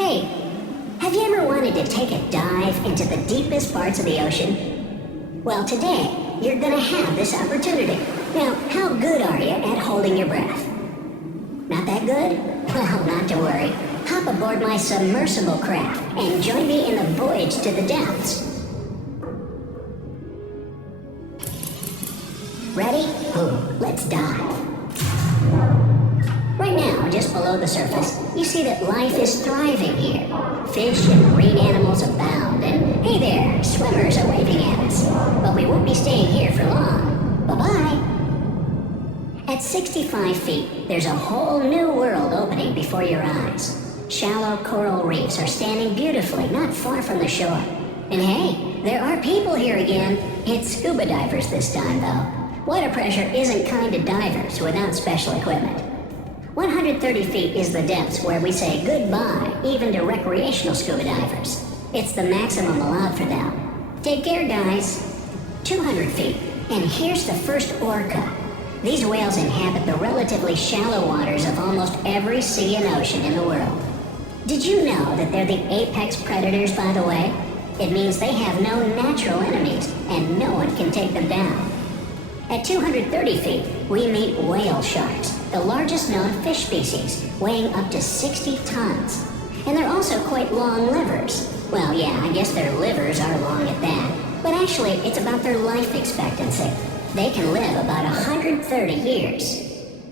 Hey, have you ever wanted to take a dive into the deepest parts of the ocean? Well, today, you're gonna have this opportunity. Now, how good are you at holding your breath? Not that good? Well, not to worry. Hop aboard my submersible craft and join me in the voyage to the depths. Ready? Let's dive. Right now, just below the surface, you see that life is thriving here. Fish and marine animals abound, and hey there, swimmers are waving at us. But we won't be staying here for long. Bye-bye. At 65 feet, there's a whole new world opening before your eyes. Shallow coral reefs are standing beautifully not far from the shore. And hey, there are people here again. It's scuba divers this time, though. Water pressure isn't kind to divers without special equipment. 130 feet is the depths where we say goodbye even to recreational scuba divers. It's the maximum allowed for them. Take care, guys. 200 feet, and here's the first orca. These whales inhabit the relatively shallow waters of almost every sea and ocean in the world. Did you know that they're the apex predators, by the way? It means they have no natural enemies, and no one can take them down. At 230 feet, we meet whale sharks, the largest known fish species, weighing up to 60 tons. And they're also quite long livers. Well, yeah, I guess their livers are long at that, but actually it's about their life expectancy. They can live about 130 years.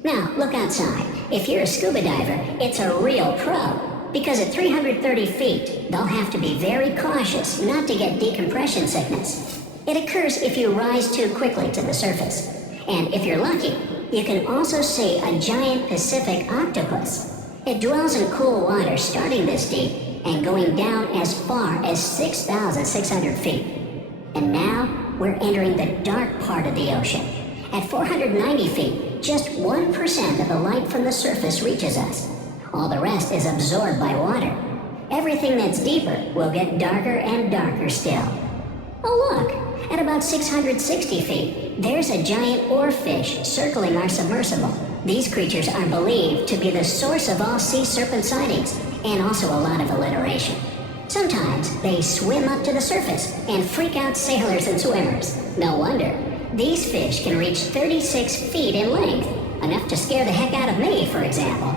Now, look outside. If you're a scuba diver, it's a real pro, because at 330 feet, they'll have to be very cautious not to get decompression sickness. It occurs if you rise too quickly to the surface. And if you're lucky, you can also see a giant Pacific octopus. It dwells in cool water starting this deep and going down as far as 6,600 feet. And now, we're entering the dark part of the ocean. At 490 feet, just 1% of the light from the surface reaches us. All the rest is absorbed by water. Everything that's deeper will get darker and darker still. Oh look, at about 660 feet, there's a giant oarfish circling our submersible. These creatures are believed to be the source of all sea serpent sightings, and also a lot of alliteration. Sometimes they swim up to the surface and freak out sailors and swimmers. No wonder. These fish can reach 36 feet in length, enough to scare the heck out of me, for example.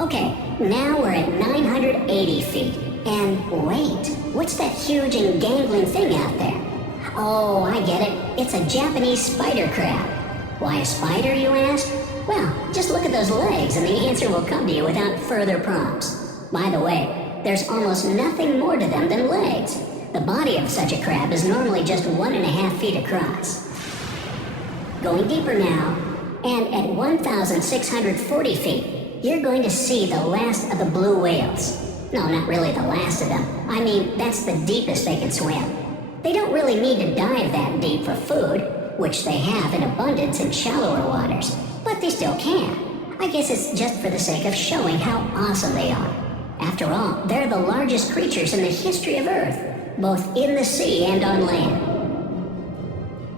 Okay, now we're at 980 feet. And wait, what's that huge and gangling thing out there? Oh, I get it. It's a Japanese spider crab. Why a spider, you ask? Well, just look at those legs and the answer will come to you without further prompts. By the way, there's almost nothing more to them than legs. The body of such a crab is normally just 1.5 feet across. Going deeper now, and at 1,640 feet, you're going to see the last of the blue whales. No, not really the last of them. I mean, that's the deepest they can swim. They don't really need to dive that deep for food, which they have in abundance in shallower waters, but they still can. I guess it's just for the sake of showing how awesome they are. After all, they're the largest creatures in the history of Earth, both in the sea and on land.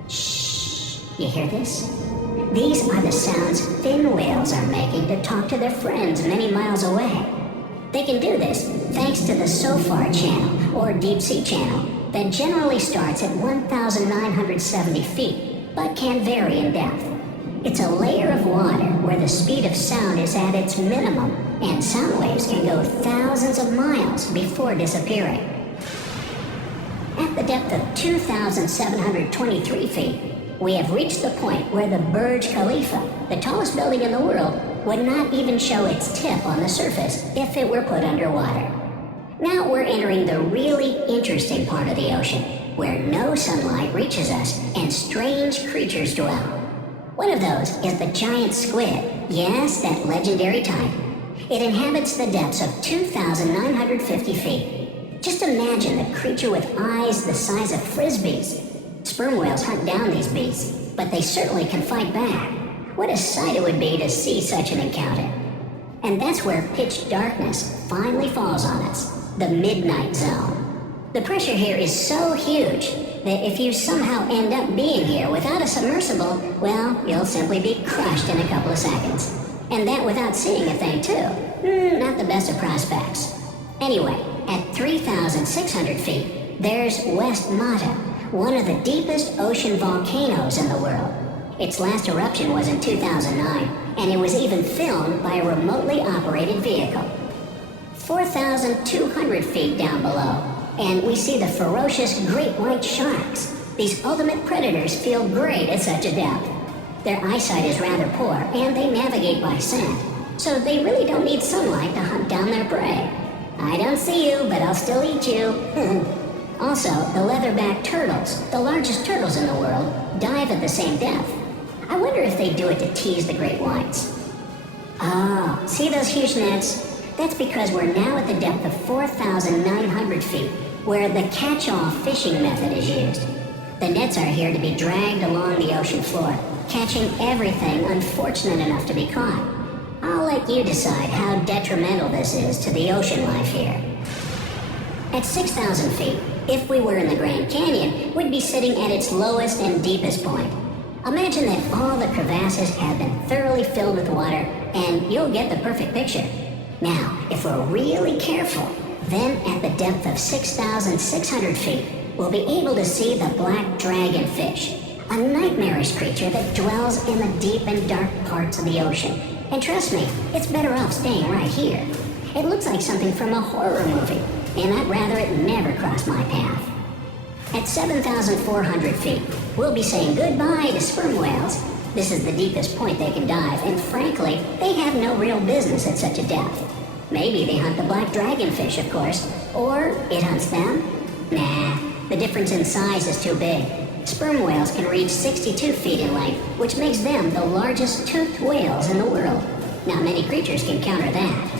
Shh, you hear this? These are the sounds fin whales are making to talk to their friends many miles away. They can do this thanks to the SOFAR channel, or deep sea channel, that generally starts at 1,970 feet, but can vary in depth. It's a layer of water where the speed of sound is at its minimum, and sound waves can go thousands of miles before disappearing. At the depth of 2,723 feet, we have reached the point where the Burj Khalifa, the tallest building in the world, would not even show its tip on the surface if it were put underwater. Now we're entering the really interesting part of the ocean, where no sunlight reaches us and strange creatures dwell. One of those is the giant squid. Yes, that legendary type. It inhabits the depths of 2,950 feet. Just imagine a creature with eyes the size of frisbees. Sperm whales hunt down these beasts, but they certainly can fight back. What a sight it would be to see such an encounter. And that's where pitch darkness finally falls on us, the midnight zone. The pressure here is so huge that if you somehow end up being here without a submersible, well, you'll simply be crushed in a couple of seconds. And that without seeing a thing too. Not the best of prospects. Anyway, at 3,600 feet, there's West Mata, one of the deepest ocean volcanoes in the world. Its last eruption was in 2009, and it was even filmed by a remotely operated vehicle. 4,200 feet down below, and we see the ferocious great white sharks. These ultimate predators feel great at such a depth. Their eyesight is rather poor, and they navigate by scent, so they really don't need sunlight to hunt down their prey. I don't see you, but I'll still eat you. Also, the leatherback turtles, the largest turtles in the world, dive at the same depth. I wonder if they do it to tease the great whites. Oh, see those huge nets? That's because we're now at the depth of 4,900 feet, where the catch-all fishing method is used. The nets are here to be dragged along the ocean floor, catching everything unfortunate enough to be caught. I'll let you decide how detrimental this is to the ocean life here. At 6,000 feet, if we were in the Grand Canyon, we'd be sitting at its lowest and deepest point. Imagine that all the crevasses have been thoroughly filled with water, and you'll get the perfect picture. Now, if we're really careful, then at the depth of 6,600 feet, we'll be able to see the black dragonfish, a nightmarish creature that dwells in the deep and dark parts of the ocean. And trust me, it's better off staying right here. It looks like something from a horror movie, and I'd rather it never cross my path. At 7,400 feet, we'll be saying goodbye to sperm whales. This is the deepest point they can dive, and frankly, they have no real business at such a depth. Maybe they hunt the black dragonfish, of course, or it hunts them. Nah, the difference in size is too big. Sperm whales can reach 62 feet in length, which makes them the largest toothed whales in the world. Not many creatures can counter that.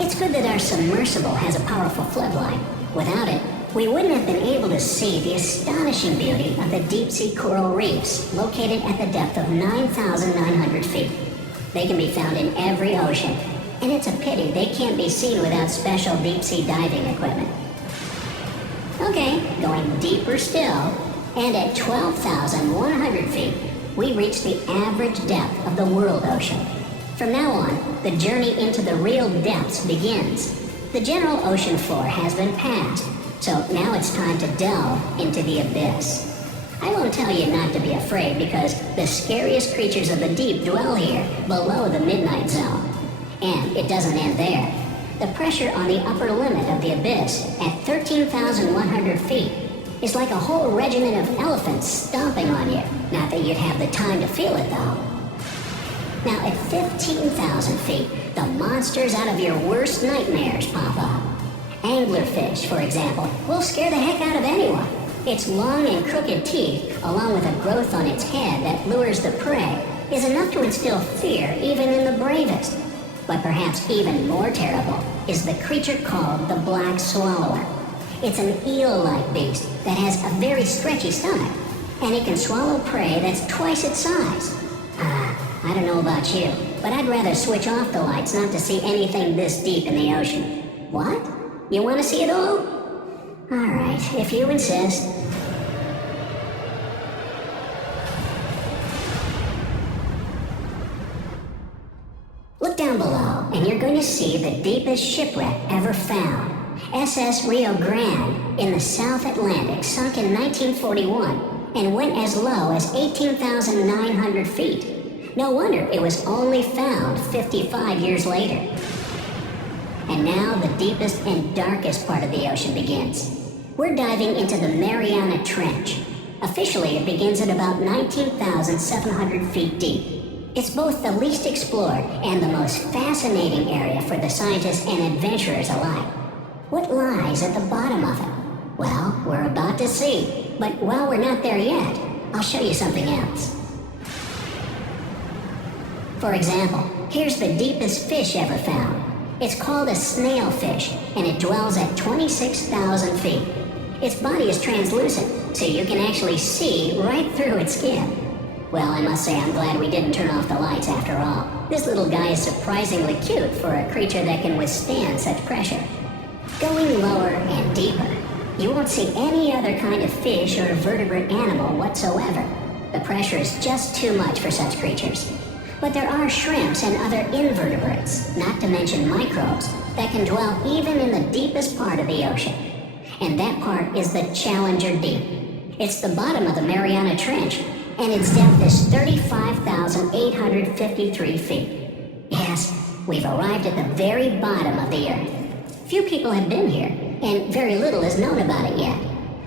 It's good that our submersible has a powerful floodlight. Without it, we wouldn't have been able to see the astonishing beauty of the deep-sea coral reefs located at the depth of 9,900 feet. They can be found in every ocean, and it's a pity they can't be seen without special deep-sea diving equipment. Okay, going deeper still, and at 12,100 feet, we reach the average depth of the world ocean. From now on, the journey into the real depths begins. The general ocean floor has been passed, so now it's time to delve into the abyss. I won't tell you not to be afraid because the scariest creatures of the deep dwell here below the midnight zone. And it doesn't end there. The pressure on the upper limit of the abyss at 13,100 feet is like a whole regiment of elephants stomping on you. Not that you'd have the time to feel it though. Now at 15,000 feet, the monsters out of your worst nightmares pop up. Anglerfish, for example, will scare the heck out of anyone. Its long and crooked teeth, along with a growth on its head that lures the prey, is enough to instill fear even in the bravest. But perhaps even more terrible is the creature called the black swallower. It's an eel-like beast that has a very stretchy stomach, and it can swallow prey that's twice its size. I don't know about you, but I'd rather switch off the lights not to see anything this deep in the ocean. What? You want to see it all? Alright, if you insist. Look down below, and you're going to see the deepest shipwreck ever found. SS Rio Grande in the South Atlantic sunk in 1941 and went as low as 18,900 feet. No wonder it was only found 55 years later. And now the deepest and darkest part of the ocean begins. We're diving into the Mariana Trench. Officially, it begins at about 19,700 feet deep. It's both the least explored and the most fascinating area for the scientists and adventurers alike. What lies at the bottom of it? Well, we're about to see. But while we're not there yet, I'll show you something else. For example, here's the deepest fish ever found. It's called a snailfish, and it dwells at 26,000 feet. Its body is translucent, so you can actually see right through its skin. Well, I must say I'm glad we didn't turn off the lights after all. This little guy is surprisingly cute for a creature that can withstand such pressure. Going lower and deeper, you won't see any other kind of fish or vertebrate animal whatsoever. The pressure is just too much for such creatures. But there are shrimps and other invertebrates, not to mention microbes, that can dwell even in the deepest part of the ocean. And that part is the Challenger Deep. It's the bottom of the Mariana Trench, and its depth is 35,853 feet. Yes, we've arrived at the very bottom of the Earth. Few people have been here, and very little is known about it yet.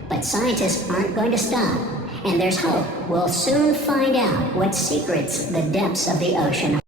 But scientists aren't going to stop, and there's hope we'll soon find out what secrets the depths of the ocean